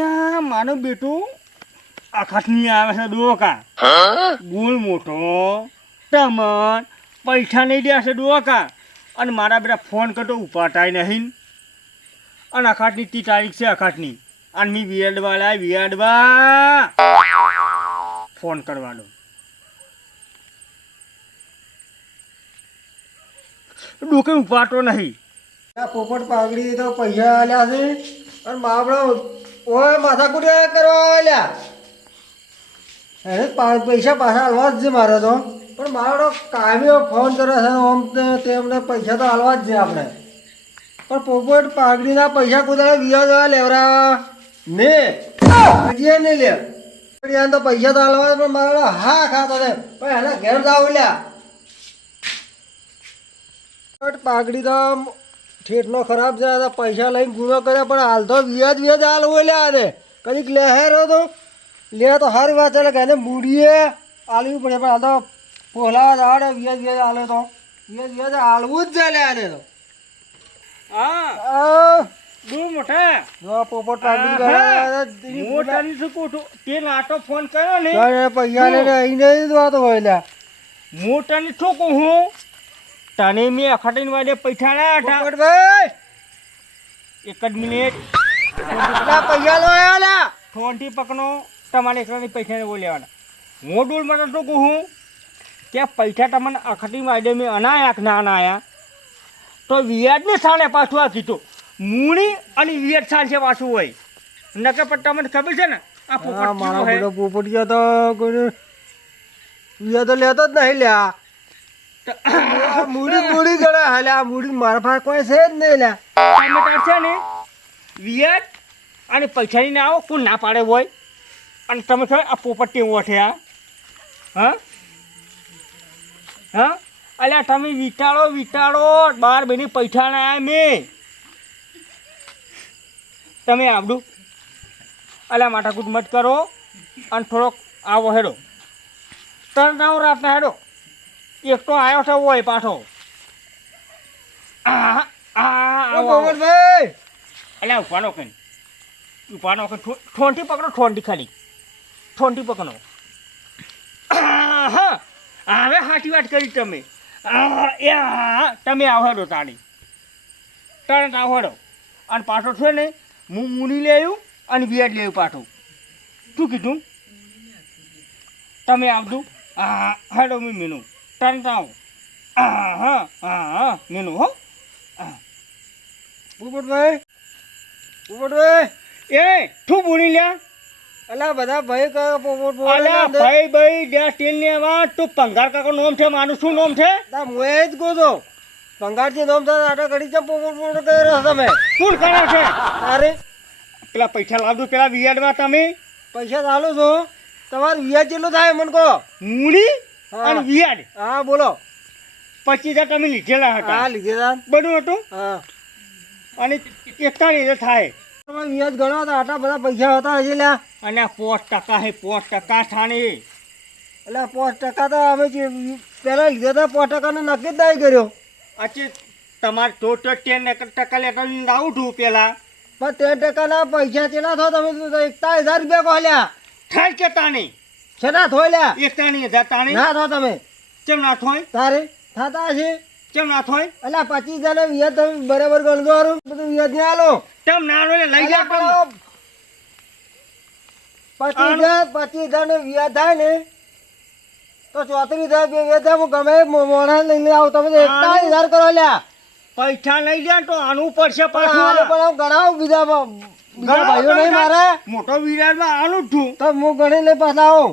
અહીંયા મારો બેટો આખાટની આવે છે ડોકા ગુલ મોટો ટમણ પૈસા નહીં દે છે ડોકા અને મારા બેટા ફોન કરતો ઉપાટાય નહીં અને અખાટની તી તારીખ છે અખાટની અને મી વિયાડવા ફોન કરવાનો ડોકે ઉપાડતો નહીં. પોપટ પાઘડી તો પૈસા આલ્યા છે અને બાપડા ઓય માથા કુટિયા કરવા આલ્યા એને પૈસા પાછા હાલવા જ છે મારે તો પણ મારો કાવ્યો ફોન કરે છે આમ તેમને પૈસા તો હાલવા જ છે આપણે પણ પોપટ પાઘડીના પૈસા કુદાડે વિયા લેવરા ને હજી નહીં લે તો પૈસા તો હાલવા પણ મારો હા ખાતો છે પણ એના ઘેર જાવ લ્યા પાઘડી તો ઠેઠનો ખરાબ છે પૈસા લઈને ગુનો કર્યા પણ હાલ તો વ્યાજ હાલ હોય લ્યા ને કદીક લહેરો તો લે તો સારી વાત છે કે એને મૂડીએ હાલવી પડે પણ હાલ તો પોલા દાડે વ્યાજ હાલે તો વ્યાજ હાલવું જ છે લ્યા ને તો હા બહુ મોટા જો પોપટ પાઘડી મોટાની શું કોઠું તે નાટો ફોન કર્યો ને પૈસા લઈને અહીં નહીં તો હોય લ્યા મોટાની ઠોકું હું તને મેં અખાટીને વાડે પૈસા ના હતા ભાઈ એક જ મિનિટ પૈસા લો લ્યા ફોનથી પકડો તમારે એકલાની પૈસા નહીં લેવાના હું ડોલ માટે તો કહું હું કે પૈસા તમને અખાટી વાડે મેં અનાયા કે ના અનાયા તો વ્યાજની સાલે પાછું આ કીધું મૂણી અને વ્યાજ સાલ છે પાછું હોય નકર પણ તમને ખબર છે ને આ મારા બધો પોપટિયા તો વ્યાજ તો લેતો જ નહીં લ્યા મૂડી ગણે હાલે આ મૂડી મારા પાસે કોઈ છે જ નહીં લ્યા ટમેટા છે ને વ્યાજ અને પૈસાની ના આવો કોણ ના પાડે હોય અને તમે ખબર આ પોપટ કેવો છે આ હા હા અલ્યા તમે વિટાળો બાર બેની પૈસા ના આવ્યા મેં તમે આવડું અલ્યા માથાકૂટ મત કરો અને થોડોક આવો હેડો ત્રણ આવો રાતના હેડો એક તો આવ્યો છે હોય પાછો ભાઈ અલ્યા ઉપાનો કઈ ઠોંટી પકડો ઠોંટી ખાલી ઠોંટી પકડો હા હવે સાચી વાત કરી તમે તમે આવડો તાણી તરત આવડો અને પાછો છે ને હું મૂની લે આવ્યું અને વ્યાજ લેવું પાછું શું કીધું તમે આવડું હેડો મેં મીનું તરત આવું હા મીનું હો પોપટભાઈ એ તું બોલી લ્યા અલા બધા ભાઈ કયો પોપટ અલા ભાઈ ડે ટેલ ને વાત તું પંગાર કાકો નોમ છે માનું શું નોમ છે તા મુએ જ કહું તો પંગારજી નોમ છે આટા ઘડી છે પોપટ કર્યો તમે કોણ કરે છે અરે પેલા પૈસા લાવજો પેલા વિયાડમાં તમે પૈસા ચાલુ છો તમારું વ્યાજ કેટલું થાય મને કહો મૂડી અને વિયાડ હા બોલો 25,000 તમે લીધેલા હતા હા લીધેલા બધું હતું હા અને 41,000 થાય તમારે વ્યાજ ગણો તો આટલા બધા પૈસા હતા હજી લ્યા અને 5% હે 5% થાને એટલે 5% તો અમે પહેલાં લીધા હતા 5% ને નક્કી જ નહીં કર્યો અચ્છે તમારે તો 10% લેટર લાવું છું પેલા પણ 10%ના પૈસા ચેલા થો તમે 41,000 રૂપિયા કોલ્યા થાય કે તાને છેના થોય 41,000 તાને ના થો તમે કેમ ના થોય તારે થતા છે કેમ ના થોય એટલે 25,000 વ્યાજ તમે બરાબર ગણજો હારું બધું વ્યાજ ને આલો કેમ ના લો લઈ જા 25,000 ને વ્યાજ થાય ને તો 34,000 વ્યાજ થાય હું ગમે મોણા લઈને આવું તમે 41,000 કરો લ્યા પૈસા લઈ જા તો આનું પડશે પાછું પણ ગણાવ બીજા ભાઈઓ નહીં મારે મોટો વિરાટમાં આનું જ છું તો હું ગણી લઈ પાછા આવું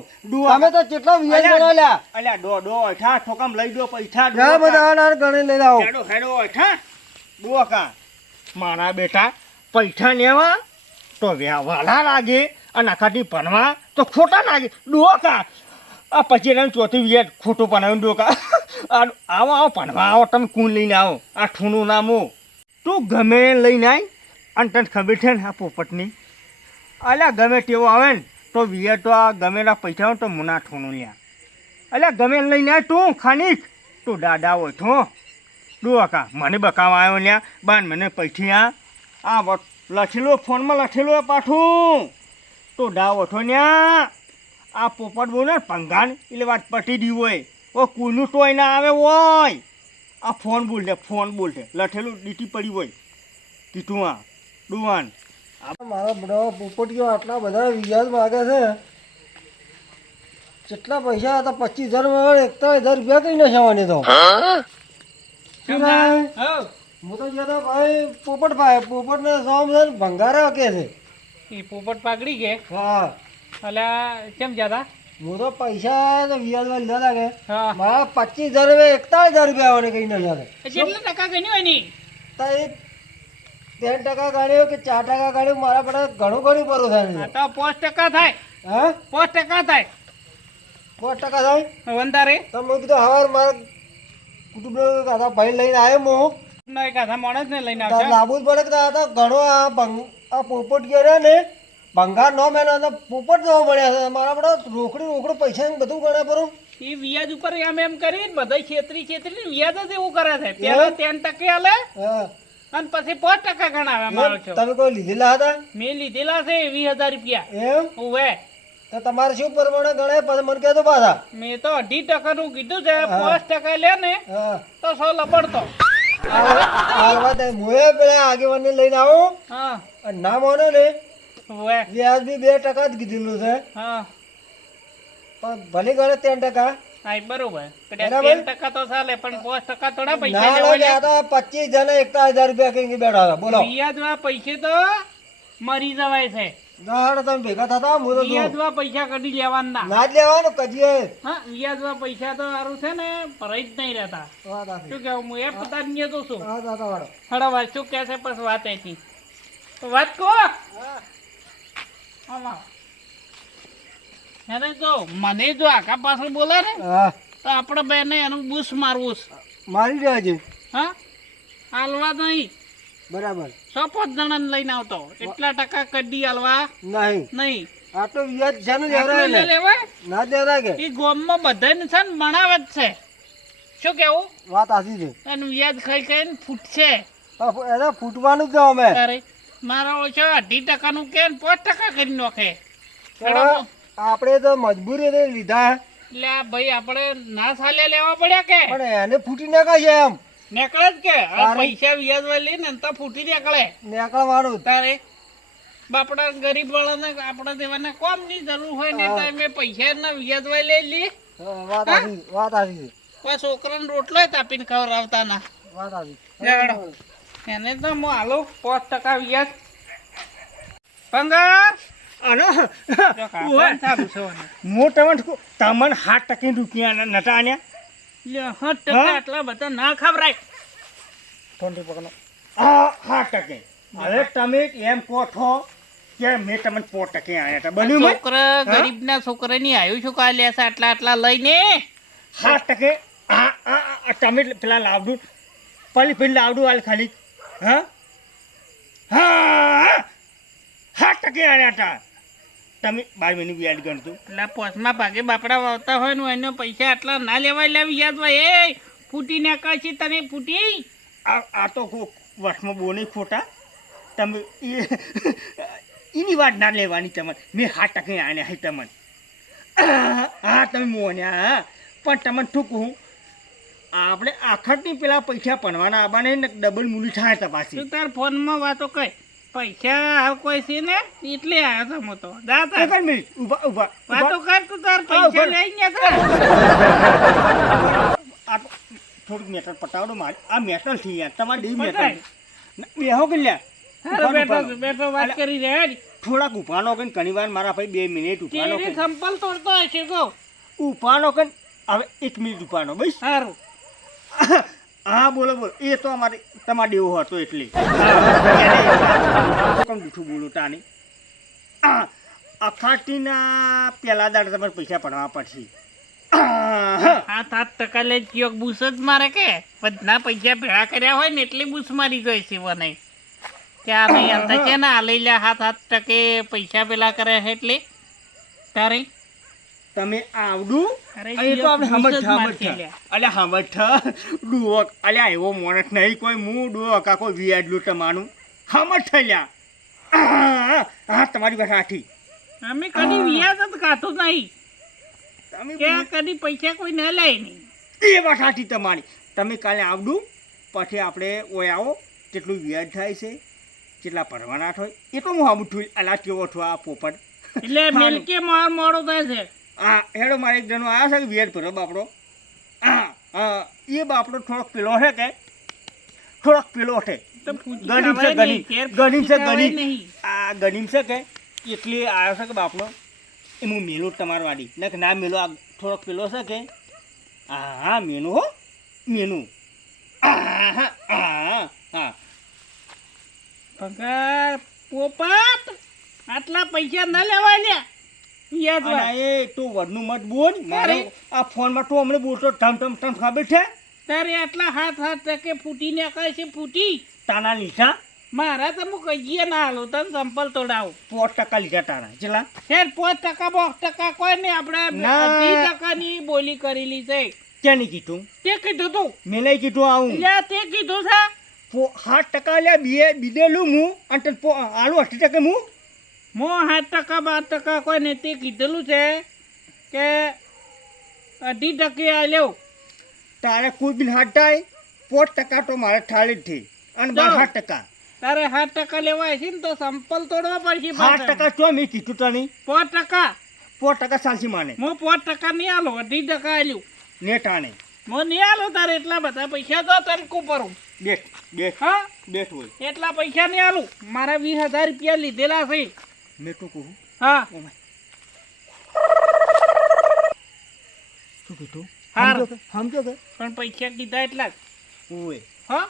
તમે તો કેટલો વ્યાજ ગણો લ્યા અલ્યા ડો અઠા ઠોકમ લઈ દો પૈસા ઘણા બધા ગણી લઈ આવો હેડો અઠા ડોકા મારા બેટા પૈસા લેવા તો વાલા લાગે અને આખાથી ભણવા તો ખોટા લાગે ડોકા આ પછી એને ચોથી વ્યાજ ખોટું બનાવ્યું ડોકા આવો ભણવા આવો તમે કુણ લઈને આવો આ ઠૂનું નામો તું ગમે લઈને આવી અને તને ખબર છે ને આ પોપટની અલ્યા ગમે તેવો આવે ને તો વ્યાજ તો આ ગમેલા પૈસા હોય તો મુના ઠૂનું લ્યા અલ્યા ગમે લઈને આવે તું ખાનીક તું દાદા હોય તો ડોકા મને બકાવા આવ્યો લ્યા બાન મને પૈસા આ લખેલું ફોનમાં લખેલું પાછું તો ડાવ ઓઠો ન્યા આ પોપટ બોલ ને પંગાણ એટલે વાત પટી દી હોય ઓ કોઈનું ટોય ના આવે હોય આ ફોન બોલ છે લખેલું દીટી પડી હોય કીધું આ ડુવાન મારા બડો પોપટીઓ આટલા બધા વ્યાજ માગે છે કેટલા પૈસા હતા 25,000 41,000 રૂપિયા કઈ નશાવાની તો શું થાય? હું તો જતો ભાઈ પોપટ ને સોમ છે ને ભંગારા કે છે એ પોપટ પાકડી કે હા અલ્યા કેમ જાતા હું તો પૈસા તો વ્યાજમાં લીધા હતા કે હા મારા 25,000 41,000 રૂપિયા આવવાને કઈ નશા કેટલા ટકા ગણ્યું એની તો એ 10% ગાડ્યો કે 4% ગાડ્યો મારા બધા ઘણું ઘણું બરું આ થાય તો 5% થાય હા 5% થાય 5% થાય વંદારે તો મેં કીધું હવાર મારા કુટુંબ ભાઈ લઈને આવ્યો હું ના એક આધા માણસ ને લઈને તાર આવશે લાવવું જ પડે કે તાર તો ઘણો આ પોપટ ગયો રહ્યો ને ભંગાર નો મેનો તો પોપટ જોવા મળ્યા છે મારા બધા રોકડું પૈસા ને બધું ગણે પરું એ વ્યાજ ઉપર એમ કરી બધા છેતરી ને વ્યાજ જ એવું કરે છે પેલા 3% આલે હા અને પછી 5% ગણાવે મારો છો તમે કોઈ લીધેલા હતા મેં લીધેલા છે 20,000 રૂપિયા એમ ઓવે તો તમારે શું પ્રમાણે ગણાય પછી મને કહેતો પાછા મેં તો 2% નું કીધું છે 5% લે ને હા તો 100 લપડતો હાલવા દે મોએ પેલા આગેવાનને લઈને આવો હા અને ના માનો ને ઓવે વ્યાજ બી 2% જ કીધેલું છે હા પણ ભલે ગણે 3%. હા બરોબર બરાબર. 10% તો ચાલે પણ 5% થોડા પૈસા ના લેવા લે આ તો 25 જણા 41,000 રૂપિયા કઈ બેઠા હતા બોલો વ્યાજમાં પૈસે તો મરી જવાય છે ના તમે ભેગા થતા હું તો જોઉં. વ્યાજમાં પૈસા કઢી લેવાના ના જ લેવાનું કજીએ હા વ્યાજમાં પૈસા તો સારું છે ને ભરાઈ જ નહીં રહેતા વાત આપી શું કેવું હું એ પોતાની તો શું હા દાદા વાળો હડો વાત શું કહે છે પછી વાત અહીંથી તો વાત કહો આમાં એને જો મને જો આખા પાછળ બોલે ને હા તો આપણે બેને એનું બૂસ મારવું છે મારી રહ્યા છે હા હાલવા નહીં બરાબર 5 જણાને લઈને આવતો એટલા ટકા કડી હાલવા નહીં નહીં આ તો વ્યાજ છે ને આટલું લેવડાવે લઈ ને લેવાય ના જ લેવડાવે કે એ ગામમાં બધાને છે ને ભણાવે જ છે શું કેવું વાત સાચી છે એનું વ્યાજ ખાઈ ખાઈને ફૂટશે એને ફૂટવાનું જ છે અમે તારે મારો ઓછો 2% નું કે 5% કરી નાખે તો આપણે તો મજબૂરી એને લીધા એટલે આ ભાઈ આપણે ના સાલે લેવા પડ્યા કે પણ એને ફૂટી નાખાય છે એમ નીકળે જ કે આ તારે. પૈસા વ્યાજ વાળી લઈને તો ફૂટી નીકળે નીકળવાનું તારે બાપડા ગરીબ વાળાને આપણા દેવાને કોમ ની જરૂર હોય ને હા. ટાઈમે પૈસા ના વ્યાજ વાળી લઈ લે વાત સાચી વાત સાચી છે કોઈ છોકરાને રોટલો તાપીને ખવડાવતા ના વાત સાચી લેવડો. એને તો હું હાલો 5% વ્યાજ પંગર અને જો કાકા સારું છે મને. હું તમને 7% રૂપિયા નતા આન્યા લ્યો, 7% હા? આટલા બધા ના ખવડાય ફોનથી પકડો હા 7%. હવે તમે એમ કહો છો કે મેં તમને 5% આયા હતા બન્યું મેં છોકરા ગરીબના છોકરાની આયુ શું કા લેશે આટલા લઈને 7%. તમે પેલા લાવડું પેલી લાવડું હાલ ખાલી હા હા 7% આયા હતા તમે 12 મહિને વ્યાજ ગણતું એટલે પોસમાં ભાગે બાપડા વાવતા હોય ને એનો પૈસા આટલા ના લેવાય લેવી યાદ હોય એ ફૂટી ને કશી તને ફૂટી આ તો વર્ષમાં બહુ નહીં ખોટા તમે એની વાત ના લેવાની તમારે મેં 7% આન્યા છે તમને હા તમે મોન્યા હા પણ તમને શું કહું આપણે આખતની પેલા પૈસા ભણવાના આવવાને ને ડબલ મૂલી થાય તપાસી તું તાર ફોનમાં વાતો કઈ પૈસા હાલ કોઈ છે ને એટલે આવ્યો તો હું તો જા તાર. એક જ મિનિટ ઊભા વાતો કર તું તાર હા, પૈસા ઉભા. લઈ ગયા તાર આ તો થોડુંક મેટર પટાવડો મારે આ મેટર થી યાર તમારે ડી પતાય. મેટર બેહો કે લ્યા હાલો બેઠો ઉભાનો. બેઠો વાત અલા, કરી રહ્યા થોડાક ઉભાનો કે ઘણી વાર મારા ભાઈ 2 મિનિટ ઉભાનો ચીડી કે સંપલ તોડતો હશે કહો ઉભાનો કે હવે 1 મિનિટ ઉભાનો બસ સારું હા બોલો એ તો અમારે તમારે દેવો હતો એટલે કોણ જૂઠું બોલું તાની અખાટીના પેલા દાડ તમારે પૈસા પડવા પડશે 7% લે કયોક બૂસ જ મારે કે બધા પૈસા ભેળા કર્યા હોય ને એટલી બૂસ મારી જાય છે મને ત્યાં નહીં અંત છે ને આ લઈ લે 7% પૈસા પેલા કરે છે એટલે તારે તમે આવડું અરે એ તો આપણે બૂસ જ હમઠ મારશે હમઠ લ્યા. અલ્યા હમઠ ડુવક અલ્યા એવો માણસ નહીં કોઈ હું ડુવક આ કોઈ વિયાડલું તમારું હમઠ લ્યા હા તમારી પાસે આઠી અમે કદી વ્યાજ જ કાઢતું નહીં તમે કે કદી પૈસા કોઈ ન લે નહીં. એ વાત આઠી તમારી. તમે કાલે આવડું પછી આપણે ઓય આવો કેટલું વ્યાજ થાય છે કેટલા ભરવાના થાય એ તો હું આવું છું. અલા કેવો છો આ પોપટ. એટલે મિલકે માર મોડો થાય છે. હા હેડો મારે એક જણો આવ્યા છે કે વ્યાજ ભરો બાપડો. હા હા એ બાપડો થોડોક પેલો છે કે થોડોક પેલો છે તો પૂછી ગરીબ છે જવાય નહીં, ઘેર ગરીબ છે પૂછી જવાય ગરીબ નહીં. આ ગરીબ છે કે એટલે આવ્યો છે કે બાપડો એ હું મેલું તમારી વાડી ને કે ના મેલો આ થોડોક પેલો છે કે હા હા મેનું હો મેનું હા હા હા હા પગાર પોપટ આટલા પૈસા ન લેવાય લ્યા વ્યાજમાં. અને એ તું વડનું મત બોલ મારે આ ફોનમાં તું હમણાં બોલતો ઠમ ઠમ ઠમ ખબર છે તારે આટલા હાથ ટકે ફૂટીને કહે છે ફૂટી તાના લીધા મારા તો હું કહીએ ના હાલો તને સંપલ તોડાવું 5% લીધા તારા ચેલા ફેર 5% 5% કોઈ નહીં આપણે ના. 80%ની બોલી કરેલી છે. ક્યાંની કીધું તે કીધું તું મેં નહીં કીધું આવું લ્યા તે કીધું છે 7% લે બીદેલું હું અને તને આલુ 80% હું મો 7% 12% કોઈ નહીં તે કીધેલું છે કે 2% આલ્યો તારે કોઈ બી હાથ થાય 5% તો મારે થાળી જ થઈ અને જો. 7% તારે 7% લેવાય છે ને તો સંપલ તોડવા પડશે 7% તો મેં કીધું તને 5% 5% ચાલશે માને હું 5% નહીં આલો 2% આલ્યું ને ટાણે હું નહીં આલો તારે એટલા બધા પૈસા તો તને કુપરું બેઠ બેઠ હા બેઠ હોય એટલા પૈસા નહીં આલું મારા 20,000 રૂપિયા લીધેલા છે. મેં તો કહું હા શું કીધું હારું. સમજો કે પણ પૈસા કીધા એટલા જ. ઓય હા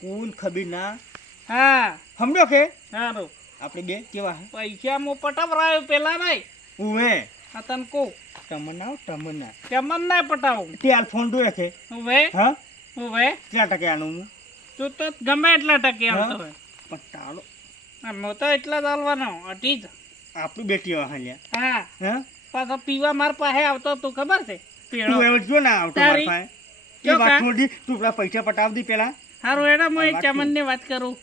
કોણ ખબર ના હા સમજો કે સારું આપણે બે કેવા હે પૈસા હું પટાવરાયો પેલા નહીં ઓવે આ તને કહું તમન્ના તમન્ના કેમન ના પટાવું તે હાલ ફોન દોરે છે હવે હા હવે કેટલા ટકે આનું હું તું તો ગમે એટલા ટકે આવતો હોય પણ તારો હું તો એટલા જ હાલવાનો 2.5 જ. આપણું બેટી હાલ્યા હા હા પાછો પીવા માર પાસે આવતો તું ખબર છે પીળો. તું એવું જો ના આવતો તારી. મારા પાસે જો એ વાત કા? છોડી તું પેલા પૈસા પટાવ દી પેલા હારું એડા હું એક વાત કહું. ચમનની વાત કરું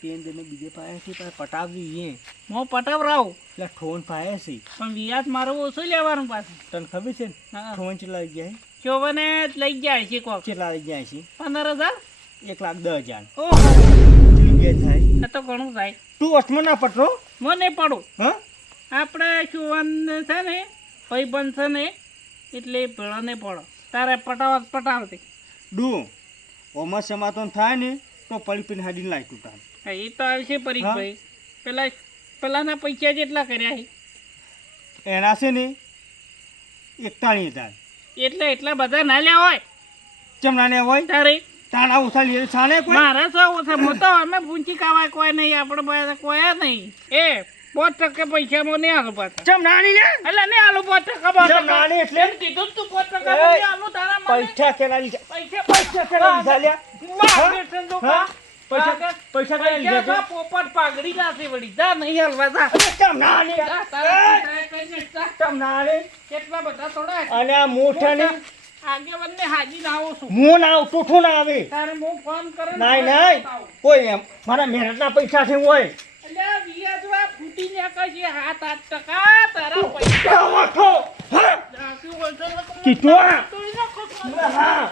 પેન દઈને બીજે પાસેથી પણ પટાવ દઈએ હું પટાવરાવું એટલે ઠોન પાય છે પણ વ્યાજ મારું ઓછું લેવાનું પાછું. તને ખબર છે ને હા ઠોન ચેટલા લઈ જાય ચોવને લઈ જાય છે કોક ચેટલા લઈ જાય છે 15,000. 1,10,000 ઓહો કેટલી બે થાય આ તો ઘણું થાય. તું અસમાં ના પટરો મને પડું હા આપણે સુવન છે ને ભાઈબંધ છે ને એટલે ભેળાને પડો તારે પટાવતી ડુ ઓમાં સમાતોન થાય ને તો પડી પીને હાડીને લાવી તું તાર હા, એ તો આવશે પરીક્ષભાઈ પેલાના પૈસા જેટલા કર્યા છે એના છે ને 41,000 એટલે એટલા બધા ના લ્યા હોય ચમના ને હોય તારે તારા ઓછા લીધે છાને કોઈ મારા સો ઓછા મોટો અમે પૂંચી કાવાય કોઈ નહીં આપણે પાસે કોઈ નહીં એ 5% પૈસા મને નહીં આલું પાછા ચમના ની લે એટલે નહીં આલું 5% ચમ નાની એટલે? એમ કીધું જ તું 5% મને આલું તારા મને. પૈસા કેલા લીધા પૈસા પૈસા કેલા લીધા લ્યા બા, હા? બેઠન તો હા? બા. પૈસા આગળ. પૈસા કેલા પૈસા લીધા તો પોપટ પાઘડી નાખી વળી જા નહીં હાલવા જા ચમના ની જા, તારા પિતાએ કહીને જા. ચમના ની કેટલા બધા થોડા અને આ મોઠા ને આગેવાનને હાજી ના આવું છું હું ના આવું તું ના આવે તારે હું ફોન કરે ને નાઈ ફોન નાઈ બતાવું. કોઈ એમ મારા મહેનતના પૈસા છે હોય એટલે આ વ્યાજવા ફૂટી નીકળશે 7-8%. તારા પૈસા આવો છો હા જાશું હોય તો કીધું આ? તું એનો ખોટો. હા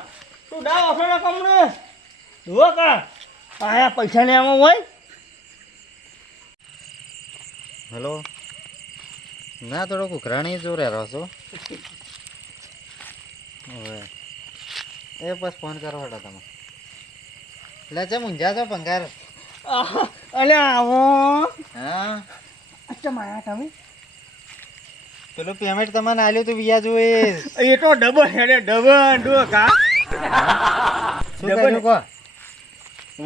તું ડા ઓફરો કમને જુઓ કા આયા પૈસા લેવામાં હોય હેલો ના થોડો કુકરાણી જો રહ્યો છો હવે એ બસ ફોન કરો હટા તમે એટલે છે ઊંઝા છો ભંગાર અલે આવો હા અચ્છા માયા તમે પેલું પેમેન્ટ તમને આલ્યું તું વ્યાજ એ એ તો ડબલ હેડે ડબલ ડો કા શું કર્યું કહો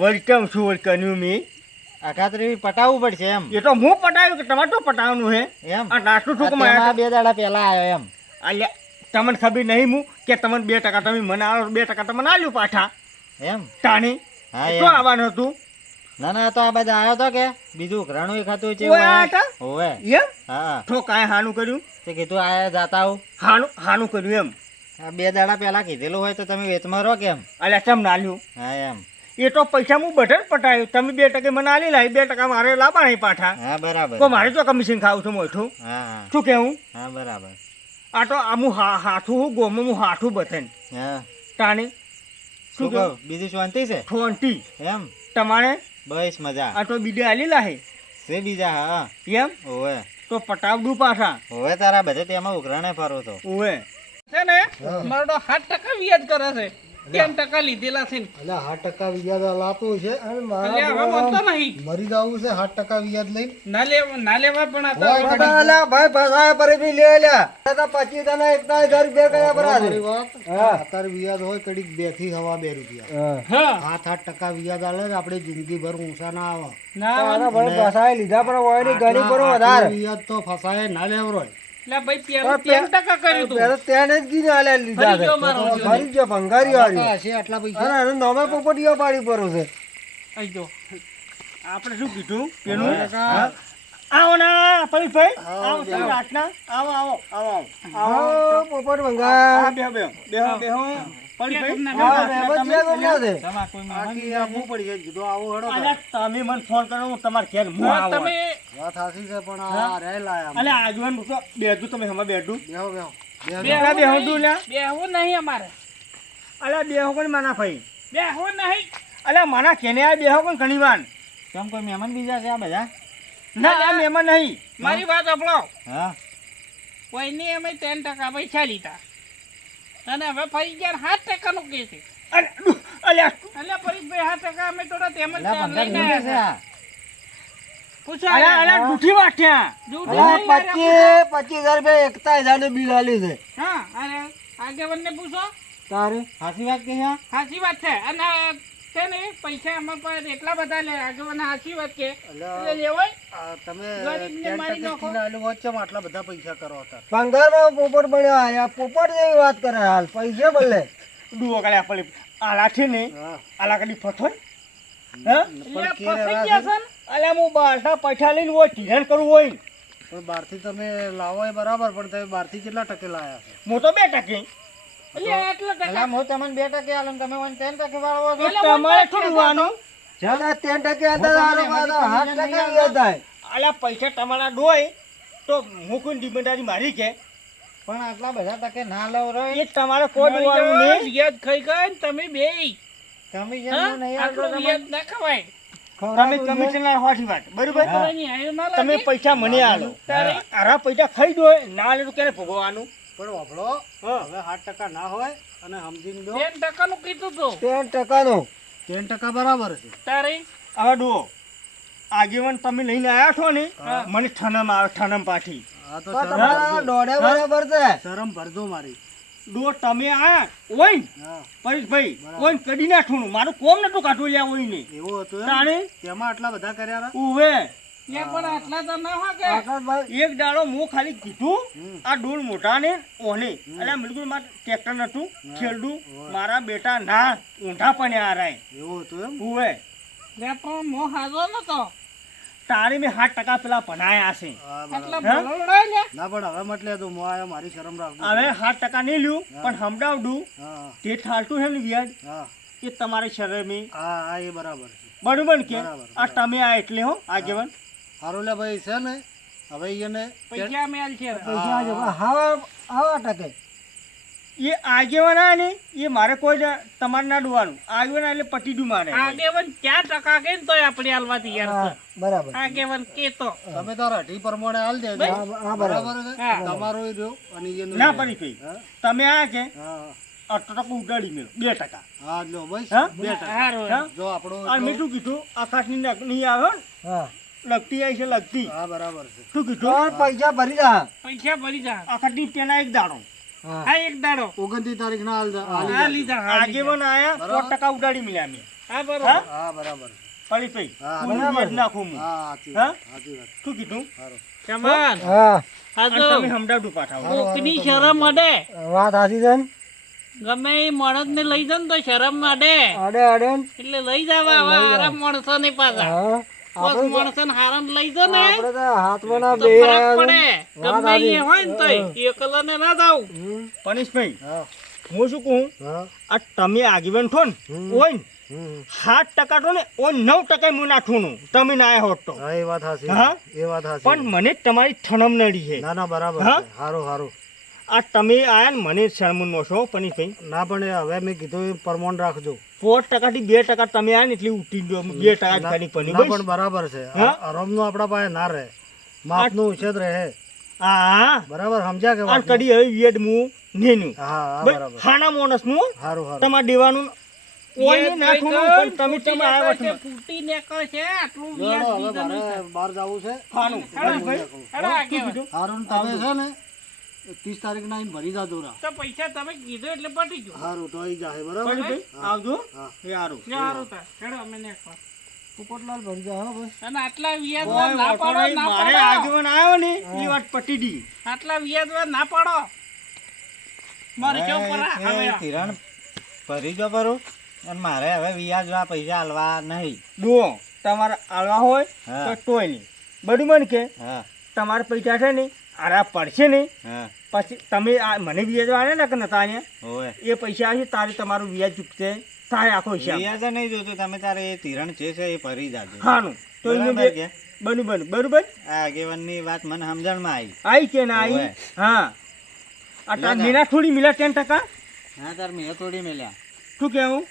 વરકમ શું વરકન્યું મી અખાત્રી પટાવવું પડશે એમ એ તો હું પટાવ્યું કે તમારે તો પટાવવાનું હે એમ આ નાસ્તું ઠોક તેમાં માયા 2 દાડા પહેલા આવ્યો એમ અલ્યા તમને ખબર નહીં હું કે તમને 2% તમે મને આલો 2% તમને આલ્યું પાછા એમ તાણી હા તો એમ આવવાનું હતું ના ના તો આ બધા આવ્યો તો કે બીજું ઉઘરાણું એ ખાતું છે ઓય આયા તા? હોવે એમ હા ઠોક આયા હાનું કર્યું તે કીધું આયા જાતા આવું હાનું કર્યું એમ આ 2 દાડા પહેલા કીધેલું હોય તો તમે વેચમાં રહો કેમ અલ્યા ચમ ના લ્યું હા એમ એ તો પૈસા હું બધે જ પટાયું તમે 2% મને આલી લાવી 2% મારે લાવવા નહીં પાછા હા બરાબર તો મારે તો કમિશન ખાવું છું મોઠું હા હા શું કહેવું હા બરાબર આ તો આ હું હાથું હું ગોમાં હું હાથું બથેન હા તાણી શું શું કહું કહું બીજું શાંતિ છે 20 એમ તમારે બસ મજા આ તો બીજે આલી લાહે છે બીજા હા એમ ઓવે તો પટાવડું પાછા ઓવે તારા બધે તેમાં ઉઘરાણે ફરો તો ઓવે છે ને મારો તો 7% વ્યાજ કરે છે 10% લીધેલા છે ને. એટલે 8% વ્યાજ લાતું છે અને એટલે હવે મળતો નહીં. મરી જવું છે 8% વ્યાજ લઈને ના લેવા પણ આ તો અલા ભાઈ ફસાયા પર બી લે લ્યા આ તો 25 દાના 1000 રૂપિયા કયા પર છે હા અત્યારે વ્યાજ હોય કડીક 2 થી હવા 2 રૂપિયા હા 7-8% વ્યાજ આલે ને આપણે જિંદગીભર ઊંચા ના આવે ના ભાઈ ફસાય લીધા પણ હોય ગણી પર વધારે વ્યાજ તો ફસાય ના લેવરો એટલે ભાઈ પેલું 10% કર્યું તું પેલો તેને જ ગીને આલે લીધા ફરી ગયો મારો છે ફરી ગયો ભંગારી વાળી છે આટલા પૈસા અને નોમે પોપટીઓ પાડી પરો છે આઈ જો આપણે શું કીધું પેલું હા? આવો ના પરેશભાઈ આવો તમે રાતના આવો આવો આવો આવો આવો પોપટ ભંગાર બેહો બેહો બેહો બેહો પરેશભાઈ હા મહેમદ ક્યાં ગમ્યા છે તમા કોઈ બાકી આપવું પડી છે કીધું આવો હેડો અલ્યા તમે મને ફોન કરો હું તમારે ઘેર હું આવો તમે વાત હાસી છે પણ આ રે લાયા અલ્યા આજવાન તો બેઠું તમે હમણાં બેઠું બેહો બેહો બેહો બેહો બેહો તું લ્યા બેહવું નહીં અમારે અલ્યા બેહો કોણ માના ભાઈ બેહવું નહીં અલ્યા માના કેને આ બેહો કોણ ઘણી વાર કેમ કોઈ મહેમાન બીજા છે આ બધા ના આ મહેમાન નહીં મારી વાત સાંભળો હા કોઈની અમે 10% પૈસા લીધા અને હવે ફરી ગયા 7% નું કે છે અલ્યા એટલે પરેશભાઈ 7% અમે થોડા તેમ જ એટલે ત્યાં 15 લઈને મિનિટ છે આવ્યા આ પૂછો અલ્યા અલ્યા દૂધી વાટ્યા જૂઠું અલા નહીં યાર. 25,000 રૂપિયા 71,000 નું બિલ આલી છે હા અરે આગેવાનને પૂછો તારે સાચી વાત કહી હા સાચી વાત છે અને આ છે ને પૈસા અમાર પાસે એટલા બધા લે આગેવાન સાચી વાત કે એટલે લેવાય આ તમે ગરીબને મારી 10% નાખો. કિલો આલુ વચ્ચે આટલા બધા પૈસા કરો હતા ભંગારમાં પોપટ બન્યા આ પોપટ જેવી વાત કરે હાલ પૈસા બદલે ડુઓ કાલે આપણે આલા છે ને હા આલા કદી ફથોય હા એટલે ફસાઈ ગયા છે ને અલ્યા હું બહારના પૈસા લઈને હોય ધિરાણ કરવું હોય ને. પણ બહારથી તમે લાવો એ બરાબર પણ તમે બહારથી કેટલા ટકે લાયા છો હું તો 2%. એટલે આટલા ટકા એટલે હું તમને 2% આલું ને તમે મને 10% વાળવો છો તો તમારે શું જોવાનું ચાલો 10% અંદર આલો પાછો 8% વ્યાજ થાય અલ્યા પૈસા તમારા ડોય તો હું કોઈ ડિમાન્ડરી મારી કે પણ આટલા બધા ટકે ના લવ રો એ તમારે કોઈ ડોવાનું નહીં વ્યાજ ખાઈ ગયા ને તમે બે તમે હા? જેમ નહીં આવતો આટલું વ્યાજ ના ખવાય તમે કમિશન ના હોવાથી વાત બરોબર ખવાયની આયુ ના તમે લાગે. પૈસા મને આલો તારે? આરા પૈસા ખાઈ દો ના લે તો ક્યારે ભોગવવાનું પણ વાપરો હવે 8% ના હોય અને સમજીને દો 10% નું કીધું તું 10% નો 10% બરાબર છે તારે હવે ડો આગેવાન તમે લઈને આવ્યા છો ને મને ઠનમ આવે ઠનમ પાછી આ તો તમારા દોડે બરાબર છે શરમ ભરજો મારી ડો તમે આ ઓય ને, હા પરેશભાઈ ઓય ને કદી ના ઠૂણું મારું કોમ નતું કાઢવું લ્યા ઓય ને એવું હતું એમ? તાણે તેમાં આટલા બધા કર્યા હતા? ઉવે ત્યાં પણ આટલા તો ના હોય કે આકાશભાઈ એક દાડો હું ખાલી કીધું હમ. આ ડોળ મોટા ને ઓને એટલે બિલકુલ મારે ટ્રેક્ટર નતું ખેડું મારા બેટા ના ઊંધા પણ આ રાય એવું હતું એમ ઉવે ત્યાં પણ મો હાજો નતો તારે મેં 7% પેલા ભણાયા છે હા, આટલા બરાબર. ભલોડાય ને ના પણ હવે મતલે તો હું આયો મારી શરમ રાખજો હવે 7% નહીં લ્યું પણ સમજાવડું હા તે ઠાલતું છે ને વ્યાજ હા એ તમારે શરમે હા હા એ બરાબર છે બરોબર ને કે બરાબર, આ તમે આ એટલે હો આગેવાન હારું લે ભાઈ છે ને હવે એને પૈસા મેલ છે હવા ટકે એ આગેવાન આ ને એ મારે કોઈ તમારે ના ડોવાનું આગેવાન એટલે પટી દઉં મારે આગેવન 4% કે ને તોય આપણે હાલવા તૈયાર છે બરાબર આગેવન કે તો તમે તારા અઢી પ્રમાણે હાલ દેજો હા બરાબર છે હા. તમારો ય રહ્યો અને એનો ના ય. પડી ગઈ હા તમે આ કે હા 8% ઉડાડી મેળો 2%. હા લો બસ હા? 2%. હારું હા? જો આપણો અને મેં શું કીધું આકાશની નહીં આવે ને? હા લગતી આવી છે લગતી હા બરાબર છે શું કીધું પૈસા ભરી જા પૈસા ભરી જા આકાશની પેલા એક દાડો હા એક દાડો 29 તારીખ ના હાલ હા લીધા હા લીધા. આગેવાન આયા બરાબર. 4% ઉડાડી મળ્યા મેં હા બરોબર હા? હા બરાબર છે. પડી પઈ હા, કોઈનું બરાબર. વ્યાજ નાખું હું હા સાચી હા? વાત સાચી વાત શું કીધું સારું ચમન હા અને હાજો તમે સમજાવતું પાછા કોકની શરમ અડે વાત સાચી છે ને? ગમે એ માણસ ને લઈ જાય ને તો શરમ અડે અડે અડે ને? એટલે લઈ જવા હવે આરામ માણસો ને પાછા હા બસ માણસો ને હારામ લઈ જો ને આપણે તો હાથમાં ના તો બે ફરક આયા પડે છે. વાત ગમે સાચી. એ હોય ને તોય એકલા ને ના જાવ હમ. પરેશભાઈ હા હું શું કહું હા આ તમે આગેવાન છો ને હમ. હોય ને હમ 7% તો ને ઓ 9% હું નાખું તમે ના આવ્યા હોત તો હા એ વાત હાચી હા? એ વાત હાચી પણ મને તમારી ઠણમ નડી છે ના ના બરાબર હા? છે સારું સારું આ તમે આયા ને મને શરમું નો છો પનીભાઈ ના પણ એ હવે મેં કીધું એ પ્રમાણ રાખજો 4% થી 2% તમે આયા ને એટલી ઉઠી ગયો 2% જ ખાલી પની ના બસ પણ બરાબર છે હા? આરામનું આપણા પાસે ના રહે માપનું ઉછેદ રહે હા બરાબર સમજ્યા કે આ વાત કડી હવે વેદ હું નેનું હા હા બસ બરાબર ખાના મોણસ નું સારું સારું તમારે દેવાનું ઓય નાખું પણ તમે તમે આવ્યા છો ફૂટી નીકળે છે આટલું જોડો, વ્યાજ હવે દીધા મારે નહીં. બહાર જવું છે ખાનું પનીભાઈ હેડો આગેવાન. સારું તમે છે ને 30 તારીખના આઈને ભરી જાજો રા તો પૈસા તમે કીધું એટલે પટી ગયું. સારું તો આવી જાહે બરાબર પનીભાઈ આવજો હા. એ હારું સારું તાર. હેડો અમે નીકળો. પોપટલાલ ભરી જા હા બસ અને આટલા વ્યાજ ઓય ના વાંધો પાડો નહીં, ના મારે પાડો આગેવાન આવ્યો ને એ વાત પટી દી આટલા વ્યાજ ના પાડો મારે કેવું પરા હવે તિરણ ભરી જો પરું અને મારે હવે વ્યાજવા પૈસા આલવા નહીં. ડુઓ તમારે આલવા હોય હા. તો તોય નહીં બરાબર કે હા તમારે પૈસા છે ને આરા પડશે નહીં હા પછી તમે આ મને વ્યાજ આને ને કે નતા અહીંયા હોવે એ પૈસા આવશે તારે તમારું વ્યાજ ચૂકશે થાય આખો હિસાબ વ્યાજ નહીં જોતું તમે તારે એ તિરણ જે છે એ ભરી જાજો. હાનું તો એનું બરાબર કે? બનું બરોબર આ આગેવાનની વાત મને સમજણમાં આવી. આવી કે ના આવી હોવે. હા આ તાર લગા. મીના થોડી મિલા 10% હા તાર મેં થોડી મેલ્યા શું કહેવું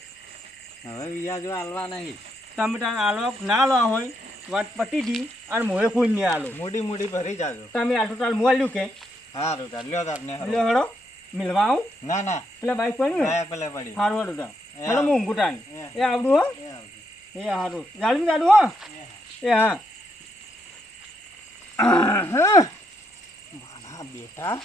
હવે વ્યાજવા આલવા નહીં. તમે તાર આલવા ના આલવા હોય વાત પતી ગઈ અને મોએ કોઈ નહીં આલો મૂડી મૂડી ભરી જાજો. તમે આટલું તાર મોલ્યું કે સારું તાર લ્યો તાર ને એટલે હળો મિલવા આવું ના ના પેલા બાઈક પર ને ગાય પેલે પડી. સારું હળો તાર એ હેલો હું ઊંઘું તાન એ. એ આવડું હો એ આવજો. એ સારું જાળવી જાડું હો એ હા હા. મારા બેટા